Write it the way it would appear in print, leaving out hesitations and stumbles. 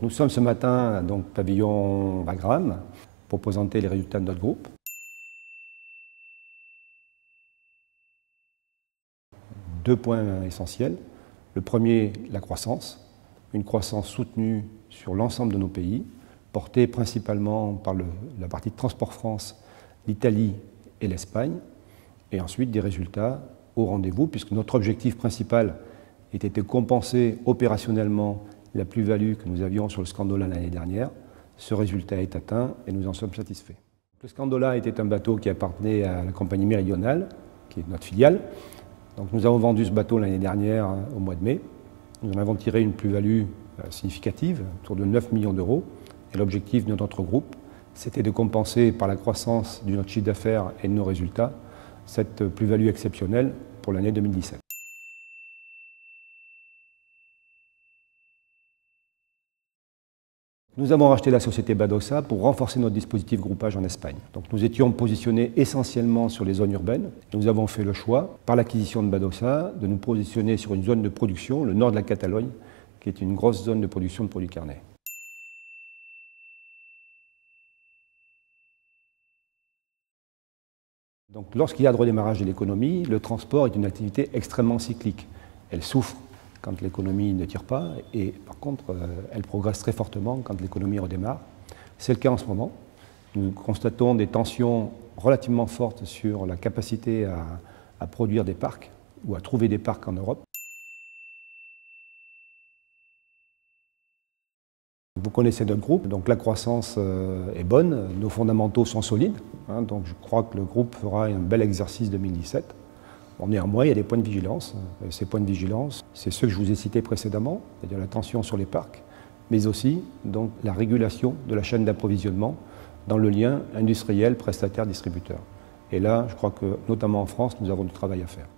Nous sommes ce matin donc pavillon Wagram pour présenter les résultats de notre groupe. Deux points essentiels. Le premier, la croissance. Une croissance soutenue sur l'ensemble de nos pays, portée principalement par la partie de Transport France, l'Italie et l'Espagne. Et ensuite des résultats au rendez-vous, puisque notre objectif principal était de compenser opérationnellement la plus-value que nous avions sur le Scandola l'année dernière. Ce résultat est atteint et nous en sommes satisfaits. Le Scandola était un bateau qui appartenait à la compagnie Méridionale, qui est notre filiale. Donc nous avons vendu ce bateau l'année dernière au mois de mai. Nous en avons tiré une plus-value significative, autour de 9 millions d'euros. Et l'objectif de notre groupe, c'était de compenser par la croissance de notre chiffre d'affaires et de nos résultats cette plus-value exceptionnelle pour l'année 2017. Nous avons racheté la société Badosa pour renforcer notre dispositif groupage en Espagne. Donc nous étions positionnés essentiellement sur les zones urbaines. Nous avons fait le choix, par l'acquisition de Badosa, de nous positionner sur une zone de production, le nord de la Catalogne, qui est une grosse zone de production de produits carnés. Donc lorsqu'il y a de redémarrage de l'économie, le transport est une activité extrêmement cyclique. Elle souffre quand l'économie ne tire pas, et par contre, elle progresse très fortement quand l'économie redémarre. C'est le cas en ce moment. Nous constatons des tensions relativement fortes sur la capacité à produire des parcs ou à trouver des parcs en Europe. Vous connaissez notre groupe, donc la croissance est bonne, nos fondamentaux sont solides, donc je crois que le groupe fera un bel exercice 2017. Néanmoins, il y a des points de vigilance. Ces points de vigilance, c'est ceux que je vous ai cités précédemment, c'est-à-dire la tension sur les parcs, mais aussi donc, la régulation de la chaîne d'approvisionnement dans le lien industriel, prestataire, distributeur. Et là, je crois que, notamment en France, nous avons du travail à faire.